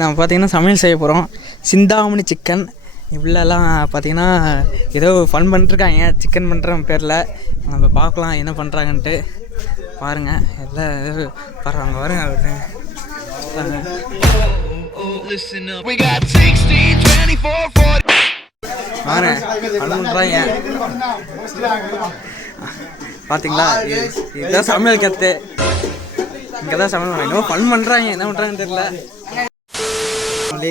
நம்ம பார்த்திங்கன்னா சமையல் செய்ய போகிறோம். சிந்தாமணி சிக்கன் இவ்வளோலாம் பார்த்திங்கன்னா ஏதோ ஃபன் பண்ணிட்டுருக்காங்க சிக்கன் பண்ணுற பேரில். நம்ம பார்க்கலாம் என்ன பண்ணுறாங்கன்ட்டு. பாருங்கள் எல்லாம் பாருங்க பாருங்க பண்ணுறாங்க. பார்த்தீங்களா இதுதான் சமையல் கற்று. இங்கே தான் சமையல் பண்ண இன்னும் ஃபன் பண்ணுறாங்க என்ன பண்ணுறாங்கன்னு தெரியல.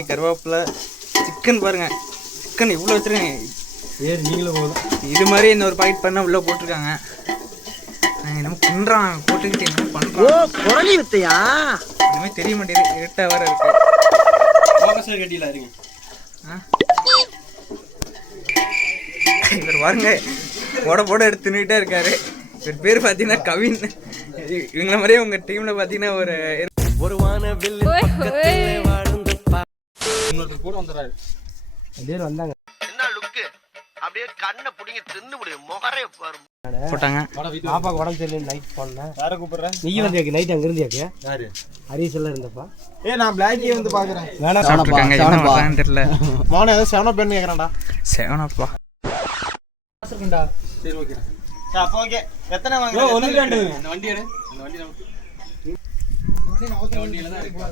கருவேப்பிலை சிக்கன் பாருங்கள் சிக்கன் இவ்வளோ வச்சுருக்காங்க. நீங்களும் இது மாதிரி இந்த ஒரு பாக்கெட் பண்ண உள்ளே போட்டிருக்காங்க. என்னமோ பண்ணுறான் போட்டுக்கிட்டு என்ன பண்ணுறோம் குரலி வித்தையா இனிமேல் தெரிய மாட்டேங்குது. இருட்டாக வேறு இருக்கு. கட்டியில் இருங்க இவர் பாருங்க போட எடுத்துன்னுகிட்டே இருக்காரு. இவர் பேர் பார்த்தீங்கன்னா கவின். இவங்கள மாதிரியே உங்கள் டீமில் பார்த்தீங்கன்னா ஒரு கூட வந்துடுறாரு. அப்படியே வந்தாங்க என்ன லுக்கு அப்படியே கண்ணை புடிங்க தின்னு முடியும் முகரே போட்டாங்க. பாப்பாக்கு உடம்பு சரியில்லை நைட் போனேன். யாரை கூப்பிடுறேன்? நீ வந்து நைட் அங்க இருந்து யாரு ஹரிஸ் எல்லாம் இருந்தப்பா. நான் பிளாக்கே வந்து பாக்குறேன். சாப்பிட்டுருக்காங்க என்ன பண்றாங்கன்னு தெரியல. மோனே ஏதோ 7 பென் கேக்குறான்டா. 7 இருக்குடா. சரி ஓகே அப்ப ஓகே. எத்தனை வாங்குற? ஒன்னு ரெண்டு. அந்த வண்டி எடு. அந்த வண்டி நமக்கு இந்த வண்டியில தான் இருக்கு.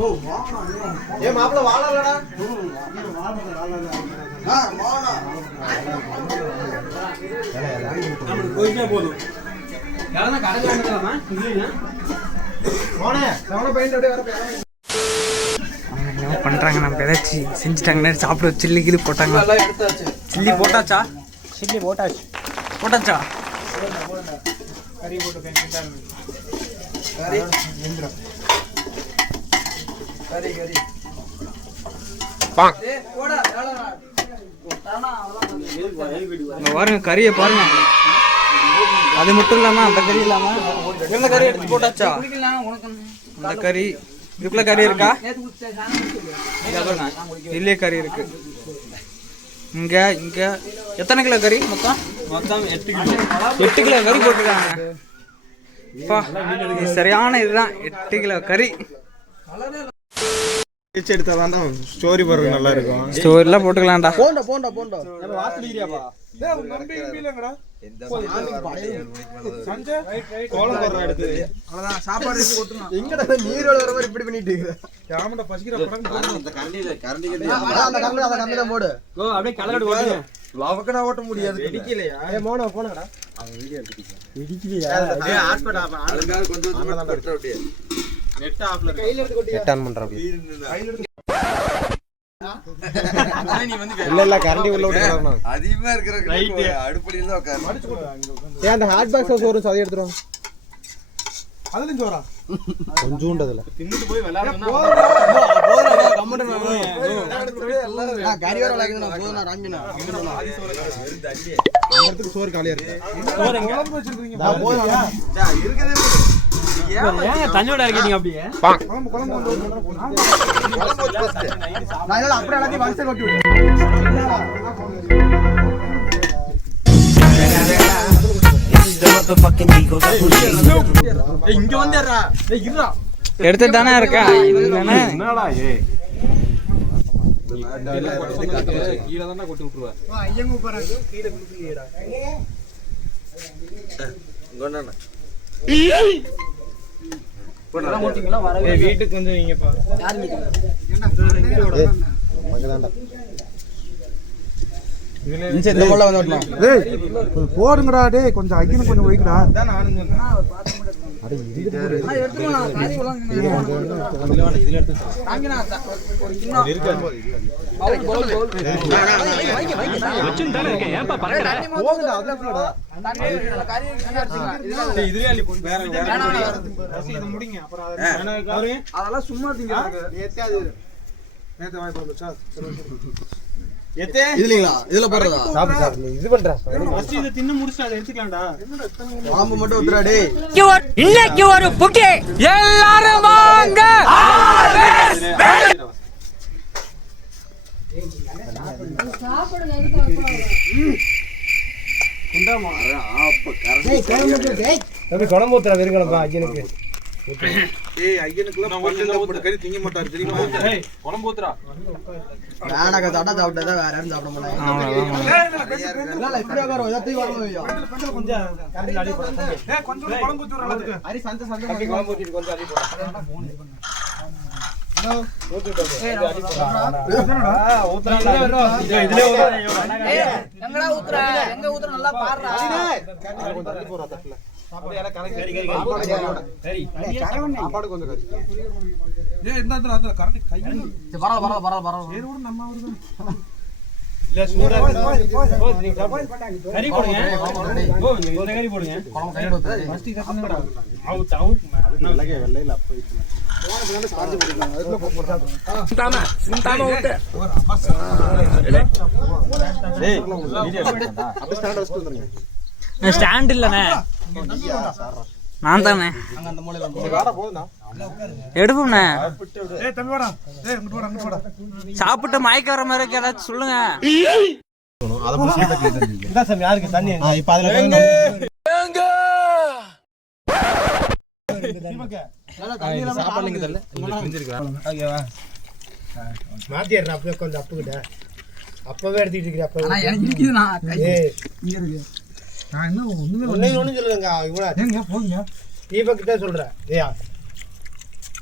ஓ வாடா. ஏ மாப்ள வாடலடா. வாடா. நம்ம போயிட்டே போறோம். யாரனா கடைக்கு வந்துடலாமா? இல்லையா? மோனே சவன பெயிண்ட் அப்படியே வர போறோம். என்ன பண்றாங்க? நம்ம ஏதாச்சு செஞ்சுட்டாங்கன்னா சாப்பிட சில்லி கிளி போட்டாங்க. எல்லாம் எடுத்தாச்சு. சில்லி போட்டாச்சா? சில்லி போட்டாச்சா? கறி போட்டு பேசிட்டாங்க. கறி இந்திரா கறி பாங் ஏ போடா டலடா போட்டானா அவ்வளவுதான். பாருங்க கறியை பாருங்க. அது மட்டும் இல்லாம அந்த கறி இல்லாம இந்த கறி எடுத்து போட்டாச்சா? அந்த கறி இதுக்குள்ள கறி இருக்கா? இல்லையே கறி இருக்கு. இங்க எத்தனை கிலோ கறி? மொத்தம் 8 கிலோ கறி போட்டுருக்காங்க. சரியான இதுதான் 8 கிலோ கறி. எடுத்தாதான் ஸ்டோரி போடுறது நல்லா இருக்கும். ஸ்டோரிலாம் போட்டுக்கலாம்டா. போண்டா வாசலிரியாப்பா நம்பி இல்லங்கடா. சஞ்சய் கோலம் போடுற எடுத்து அவ்வளவுதான் சாப்பாடு எடுத்து போட்டுறோம். எங்கடா நீரோட வர மாதிரி இப்படி பண்ணிட்டு இருக்க? யாமட பசிக்கிற படம் அந்த கரண்டி அந்த கரண்டி போடு. ஓ அப்படியே கலகடு ஓடுங்க. லாவக்கனா ஓட்ட முடியாது. வெடிக்கலையா? ஏ மோனோ போனடா. அவன் வீடியோ எடுத்துட்டீங்க. வெடிக்கலையா? ஏ ஹாஸ்பிடல் ஆளுங்க கொஞ்சம் கொஞ்சம் கட்டற அப்படியே. நெட் ஆஃப்ல கையில எடுத்து கொட்டி நெட் ஆன் பண்ற அப்படியே. கையில எடுத்து நீ வந்து இல்ல கரண்டி உள்ள விட்டுறணும். அதிகமா இருக்குற அடுப்படியில தான் உட்கார். மடிச்சு போடு. ஏ அந்த ஹாட் பாக்ஸ் சோறு சதை எடுத்துறோம். அதுலயும் சோறா கொஞ்சூண்டதுல தின்னுட்டு போய் விளையாடுனா போறா கம்மட எல்லாம் காரி வர லாகினா போனா ராங்கினா ஆதி சோறு வெறும் தண்ணி அங்கத்துக்கு சோறு காலியா இருக்கு. சோறு எங்க குழம்பு வச்சிருக்கீங்க? நான் போறா இருக்கதே ஏன் தண்ணியோட இருக்கீங்க அப்படியே? குழம்பு வந்து குழம்பு ஃபர்ஸ்ட் நான் இல்ல அப்படியே எல்லாத்தையும் வரிசை கட்டி விடு. இங்க வந்துறா. டேய் இருடா. எடுத்து தானே இருக்க. என்னடா என்னடா ஏய். கீழ தான கொட்டி விட்டுருவா. வா ஐயங்க போறாங்க. கீழ குளிக்குறீடா. கொண்டானே. போடா போடிங்களா வரவே. ஏய் வீட்டுக்கு வந்து நீங்க பா. யார் மீட்டிங்? ஏண்டா மகதான்டா. இந்த போல வந்து ஓட்டணும். டேய் கொஞ்சம் போடுங்கடா. டேய் கொஞ்சம் ஐயன கொஞ்சம் வைக்கடா. அதான் நானும் சொன்னேன். அட இது எடுத்துமா காரி உலங்க. இதுல எடுத்து தாங்கினா ஒரு கிண்ணா இருக்கு. பவுல் வச்சுன் தான இருக்கேன். ஏன்பா பறக்கற? போகுடா அதுல போடா. காரி இதுல இதுல அள்ளி போடு. வேற இது முடிங்க. அப்புறம் அதெல்லாம் சும்மா திங்கறாங்க. நேத்து வாய் போடுச்சா? எத்தே இதுலீங்களா? இதுல போறதா? சாப்பிடு இது பண்றா. ஃபர்ஸ்ட் இத தின்னு முடிச்சு அத எடுத்துக்கலாம்டா. பாம்பு மட்டும் ஊத்துறா டேய். இன்னைக்கு ஒரு புக்கே எல்லாரும் வாங்க. சாப்பிடுங்க எதுக்கு குண்டா மாற ஆப்ப கரண்டி டேய் குழம்பு ஊத்துறா வெறுங்கலப்பா ஐயனுக்கு. ஏய் ஐயனுக்குலாம் பல்லுல கறி திங்க மாட்டாரு தெரியுமா? ஏய் குழம்பு ஊத்துறா. வேணாங்க தடா சாப்பிட்டா வேற யாரும் சாப்பிட மாட்டாங்க. இல்ல இப்படியே வர ஏத்தி வரலையா? கொஞ்சம் கறி அடி போடு. ஏய் கொஞ்சம் குழம்பு ஊத்துறா அதுக்கு. அரி சந்த கறி குழம்பு ஊத்தி கொஞ்சம் அடி போடு. ஹலோ ஊத்திட்டோ. ஏய் அடி போடுடா. ஊத்துறா. இதுல ஏய் எங்கடா ஊத்துற? எங்க ஊத்துற நல்லா பாருடா. கொஞ்சம் அடி போறா தட்டல. அப்படியே கறி சாப்பாடு கொஞ்சம் கறி. ஏய் இந்த கரண்டி கை. பரவாயில்ல. சரி விடு நம்ம வருது. இல்ல சூடா கறி போடுங்க. ஓ இந்த கறி போடுங்க. குழம்பு கையில ஊத்து. ஃபர்ஸ்ட் கட்டனடா. அவுட். வெள்ளகே வெள்ளையில அப்ப வைக்கணும். போன பின்னாடி சார்ஜ் பண்ணிக்கலாம். அதுக்குள்ள போடுறாங்க. சும்மா ஊத்து. டேய் வீடியோ எடுக்கடா. அப்ப ஸ்டாண்ட் வச்சிட்டு வந்துருங்க. ஸ்டாண்ட் இல்லனே நான் தானே அங்க அந்த மூலையில சரி வாடா போதும்டா. எடுப்போம்ண்ணே. ஏய் தம்பி வாடா. ஏய் இங்க போடா. சாப்பிட்டு மயக்க வர மாதிரி இருக்கு, ஏதாச்சும் சொல்லுங்க. அத புடிச்சு கட்டிட்டு இதான் சாமி யாருக்கு தண்ணி இப்ப அதுல சாப்பாடு நீங்க தெரியல பிஞ்சிருக்கா மாத்திடுறேன் அப்படியே கொஞ்சம் அப்புக்கிட்ட அப்பவே எடுத்துக்கிட்டு இருக்கிறேன் அப்பவே. ஆனா எனக்கு இருக்குது, நான் ஏய் இங்க இருக்கு. நான் என்ன ஒண்ணுமே ஒண்ணும் சொல்லுங்க இவ்வளோ ஏங்க போங்க. தீபக் கிட்ட சொல்றேன். ஏயா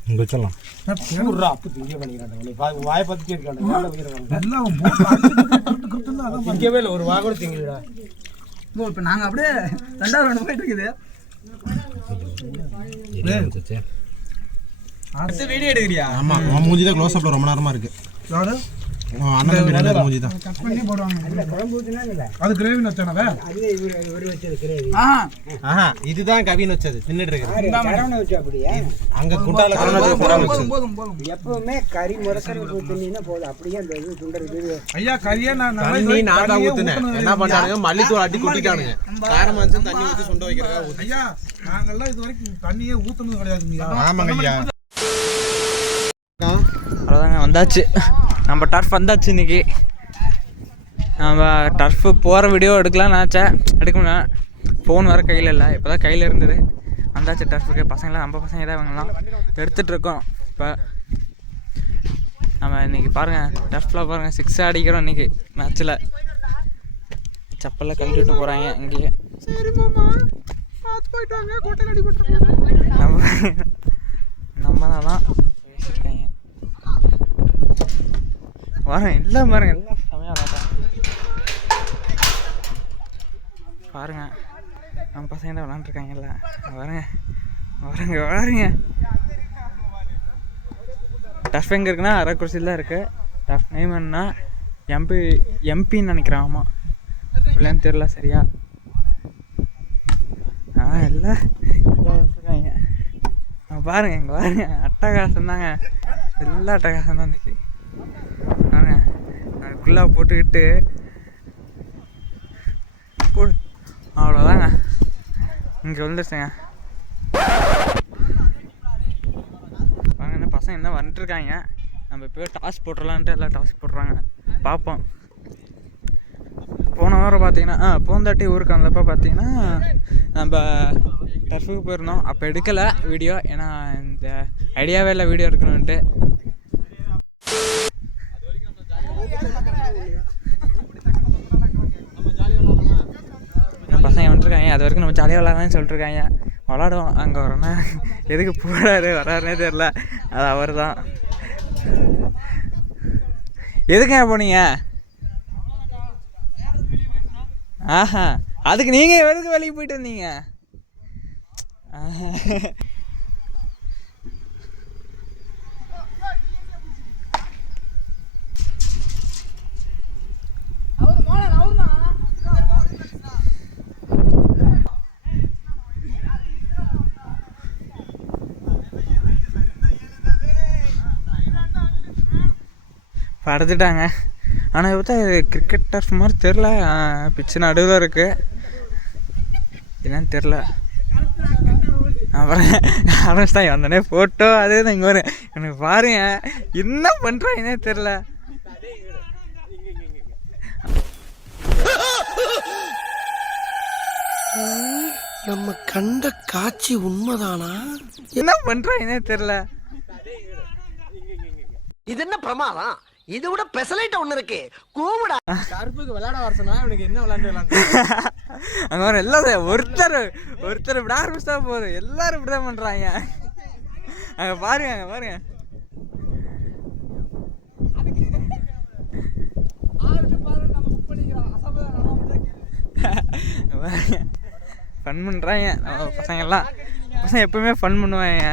இங்க வச்சலாம். ஊர்ரா அப்ப திங்க பண்ணிக்கிறான். வாயை பத்தி கேட்கான். எல்லாம் போட்டு அதான் திங்கவே இல்லை, ஒரு வா கூட திங்கலடா. ஓ இப்போ நாங்க அப்படியே ரெண்டாவது ரவுண்ட் போயிட்டு இருக்குது. அடுத்து வீடியோ எடுக்கிறியா? ஆமா உன் மூஞ்சி தான் க்ளோஸ் அப்ல ரொம்ப நேரமா இருக்கு. யாரு அண்ணன் பின்னாடி மூஞ்சி தான். கட் பண்ணி போடுவாங்க. அது கிரேவி வச்சானவே. அதுவே இவரு வச்சது கிரேவி. ஆஹா இதுதான் கவின் வச்சது தின்னுட்டு இருக்கு. கரவணை வச்சு அப்படியே அங்க குண்டால கரவணை வச்சு குறாம வச்சு. போதும். எப்பவுமே கறி முறக்கறி ஊத்துனீனா போதும். அப்படியே அந்த இது துண்டர் இது ஐயா கறியே நான் தண்ணி நான் தான் ஊத்துனேன். என்ன பண்றானுங்க மல்லித்தூள் அடி கொட்டிட்டானுங்க. காரமா இருந்துச்சு தண்ணி ஊத்தி சுண்ட வைக்கிறதா ஊத்து. ஐயா நாங்கெல்லாம் இது வரைக்கும் தண்ணியே ஊத்துனது கிடையாதுங்க. ஆமாங்க ஐயா. அவ்வளோதாங்க, வந்தாச்சு நம்ம டர்ஃப் வந்தாச்சு. இன்னைக்கு நம்ம டர்ஃபு போகிற வீடியோ எடுக்கலாம்னு நினச்சேன், எடுக்க முடியல. ஃபோன் வேறு கையில் இல்லை, இப்போ தான் கையில் இருந்தது. வந்தாச்சு டர்ஃபுக்கு. பசங்களாம் நம்ம பசங்க தான் இவங்கெல்லாம் எடுத்துகிட்ருக்கோம். இப்போ நம்ம இன்றைக்கி பாருங்கள் டர்ஃபில் பாருங்கள் 6 அடிக்கிறோம் இன்றைக்கி மேட்ச்சில். செப்பலில் கழட்டி விட்டு போகிறாங்க இங்கேயே. நம்ம தான் வச்சுருக்காங்க. வரேன் எல்லாம் பாருங்க, எல்லாம் செமையாக விளாட்றாங்க பாருங்க. நம்ம பசங்க தான் விளாண்டுருக்காங்க எல்லாம். வரேங்க. டஃப் எங்கே இருக்குன்னா அரக்குறிச்சியில் தான் இருக்குது. டஃப் நேம் என்ன எம்பின்னு நினைக்கிறேன். ஆமாம் இல்லைன்னு தெரில சரியா. எல்லாம் விளாண்டுருக்காங்க பாருங்க. இங்கே பாருங்க அட்டகாசம் தாங்க, எல்லாம் அட்டகாசம் தான் இருந்துச்சு. குள்ளா போட்டுக்கிட்டு போடு, அவ்வளோதாங்க. இங்கே வந்துருச்சுங்க. வாங்க பசங்க என்ன வந்துட்டுருக்காங்க. நம்ம இப்போ டாஸ் போட்டுடலான்ட்டு எல்லாம் டாஸ் போடுறாங்க, பார்ப்போம். போன வாரம் பார்த்தீங்கன்னா போந்தாட்டி ஊருக்கு வந்தப்போ பார்த்தீங்கன்னா நம்ம டர்ஃபுக்கு போயிருந்தோம். அப்போ எடுக்கலை வீடியோ, ஏன்னா இந்த ஐடியாவே இல்லை வீடியோ எடுக்கணுன்ட்டு. பசங்க வந்துருக்காங்க, அது வரைக்கும் நம்ம ஜாலியாக விளாட்லான்னு சொல்லிட்டுருக்காங்க. விளாடுவோம். அங்கே வரேன்னா எதுக்கு வராருன்னே தெரில. அது அவர் தான். எதுக்குங்க போனீங்க? ஆஹா அதுக்கு நீங்கள் எதுக்கு வெளியே போயிட்டு வந்தீங்க? படுத்துட்டாங்க. ஆனால் பார்த்தா கிரிக்கெட் டர்ஃப் மாதிரி தெரில, பிச்சு நடுவில் இருக்குது, என்னன்னு தெரில. அப்புறம் ஆரம்பிச்சிட்டாங்க வந்தோடனே ஃபோட்டோ அது இங்கே வரும். எனக்கு பாருங்க என்ன பண்ணுறாங்கன்னே தெரில. நம்ம கண்ட காட்சி உண்மைதானா? என்ன பண்றாங்கன்னே தெரியல. இது என்ன பிரமாதம்? இது விட பெசலைட் ஒண்ணு இருக்கு. கூவுடா. கருப்புக்கு விளையாட வர சொன்னா இவனுக்கு என்ன விளையாண்டு அங்க வர எல்லாரும் ஒருத்தர் விட ஆரம்பிச்சா போதும், எல்லாரும் இப்படிதான் பண்றாங்க. அங்க பாருங்க ஃபன் பண்ணுறாங்க பசங்கள்லாம். பசங்க எப்பவுமே ஃபன் பண்ணுவாங்க.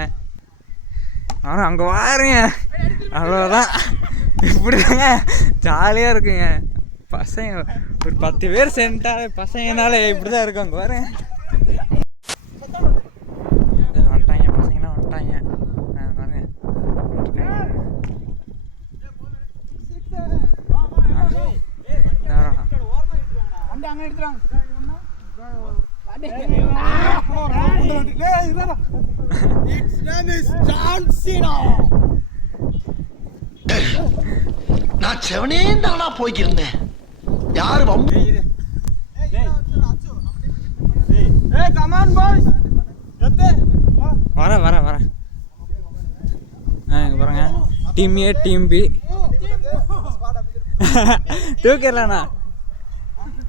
ஆனால் அங்கே பாருங்க, அவ்வளோதான். இப்படிதாங்க ஜாலியாக இருக்குங்க. பசங்க ஒரு 10 பேர் சேர்ந்துட்டாலே பசங்கனாலே இப்படி தான் இருக்கும். அங்கே பாருங்க வந்துட்டாங்க, பசங்களாம் வந்துட்டாங்க. பாருங்க நான் செவனே தானா போய்க்கிருந்தேன். யாரு வம்பு? வரேன். இங்கே பாருங்க, டீம் ஏ டீம் பி தூக்கிடலாண்ணா.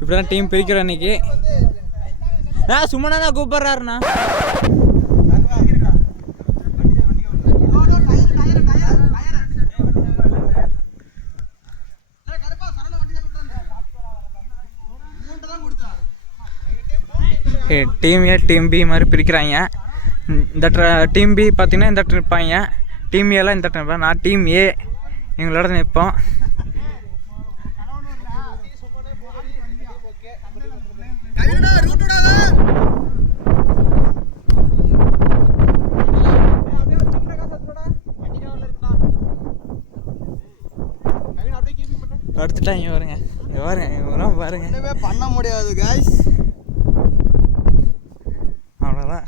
இப்படிதான் டீம் பிரிக்கிறோம் இன்னைக்கு. சும்மா தான் கூப்பிட்றாருண்ணா. டீம் ஏ டீம் பி மாதிரி பிரிக்கிறாங்க. இந்த டீம் பி பார்த்தீங்கன்னா இந்த நிற்பாங்க, டீம் ஏலாம் இந்த நிற்பாங்க. நான் டீம் ஏ எங்களோட நிற்போம். எடுத்துட்டாங்க பாருங்க பண்ண முடியாது காய்ஸ். அவ்வளோதான்.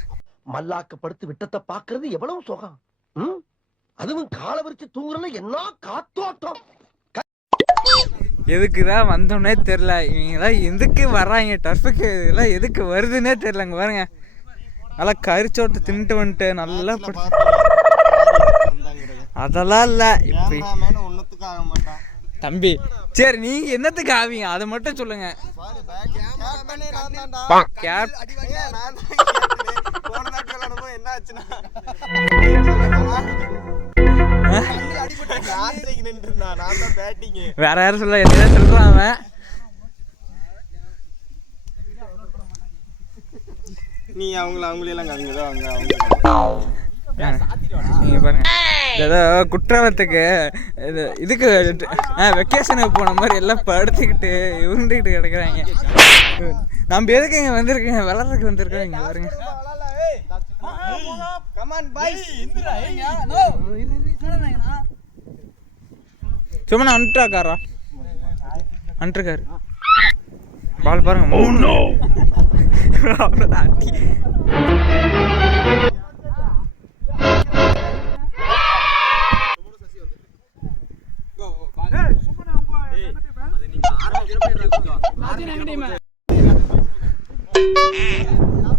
மல்லாக்க படுத்து விட்டத்தை பாக்குறது எவ்வளவு சுகம். அதுவும் காலை விரிச்சு தூங்குறதுல என்ன காத்தோட்டம். எதுக்குதான் வந்தோன்னே தெரில. இவங்கெல்லாம் எதுக்கு வர்றாங்க டர்ஃபுக்கு, இதெல்லாம் எதுக்கு வருதுன்னே தெரில. அங்கே பாருங்க, நல்லா கரிச்சோட்டு தின்ட்டு வந்துட்டு நல்லா அதெல்லாம் இல்லை. இப்படி ஒன்னுத்துக்கு ஆக மாட்டான் தம்பி. சரி, நீங்க என்னத்துக்கு ஆவீங்க அதை மட்டும் சொல்லுங்க. வேற யாரும் சொல்ல, என்ன சொல்றான் அவன். நீ அவங்களெல்லாம் கவிங்க நீங்க பாருங்க, ஏதோ குற்றாலத்துக்கு இதுக்கு வெக்கேஷனுக்கு போன மாதிரி எல்லாம் படுத்துக்கிட்டு உருண்டுக்கிட்டு கிடக்குறாங்க. நம்ம எதுக்கு இங்கே வந்திருக்கேன், விளாட்றதுக்கு வந்திருக்கோம். இங்கே பாருங்க, சும்மா நான் அன்ட்ருக்காரு பால் பாருங்க. அவ்வளோதான்.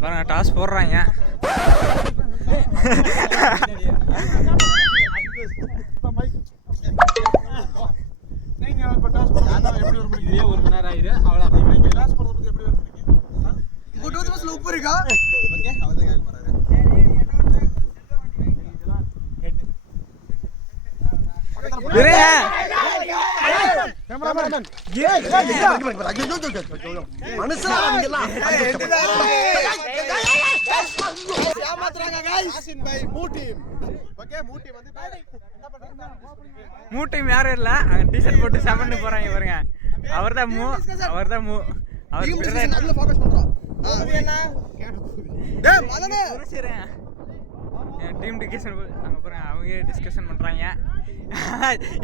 பாருங்க டாஸ் போடுறாங்க. உப்பு இருக்கா? மூட்டையும் யாரும் இல்ல, டீஷர்ட் போட்டு செவன் போறாங்க பாருங்க. அவர்தான் டீம் டிஸ்கஷன் அங்க பாருங்க, அவங்க டிஸ்கஷன் பண்றாங்க.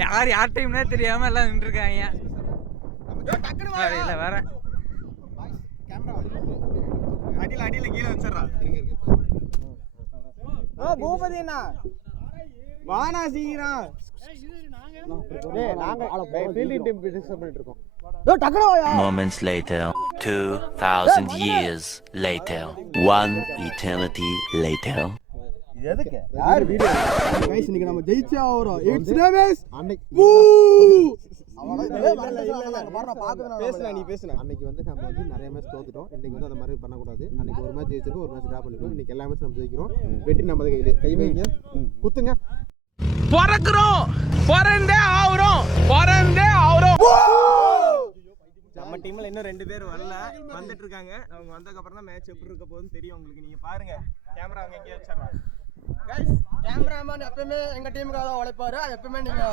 யார் டீம்னே தெரியாம எல்லாம் நின்றுருக்காங்க. இல்ல வேற அடியில கீழே வச்சிடறா. பூபதி அண்ணா வானா சீக்கிரம். டேய் நாங்க ஃபீல்டிங் டீம் டிஸ்கஸ் பண்ணிட்டு இருக்கோம். Moments later, 2,000 years later, 1 eternity later. எதுக்கு யார் வீடியோ गाइस இன்னைக்கு நம்ம ஜெயிச்சே ஆவறோம். இட்ஸ் டேவேஸ் அன்னைக்கு பேசுனா நீ பேசுனா அன்னைக்கு வந்து நம்ம வந்து நிறைய மேட்ச் தோத்துட்டோம். இன்னைக்கு வந்து அந்த மாதிரி பண்ண கூடாது. அன்னைக்கு ஒரு மேட்ச் ஜெயிச்சிருக்கோம், ஒரு மேட்ச் டிரா பண்ணிருக்கோம். இன்னைக்கு எல்லா மேட்ச் நம்ம ஜெயிக்கிறோம். வெற்றி நம்ம கையில. கை வைங்க, குத்துங்க. பிறக்குறோம், பிறந்தே ஆவுறோம். நம்ம டீம்ல இன்னும் 2 பேர் வரல, வந்துட்டு இருக்காங்க. அவங்க வந்ததுக்கு அப்புறம் தான் மேட்ச் எப்படி இருக்க போகுதுன்னு தெரியும் உங்களுக்கு. நீங்க பாருங்க, கேமரா அங்க எங்கேயா வச்சிரறோம். गाइस கேமராமேன் எப்பவுமே எங்க டீமுக்காக தான் உழைப்பாரு. எப்பவுமே நீங்க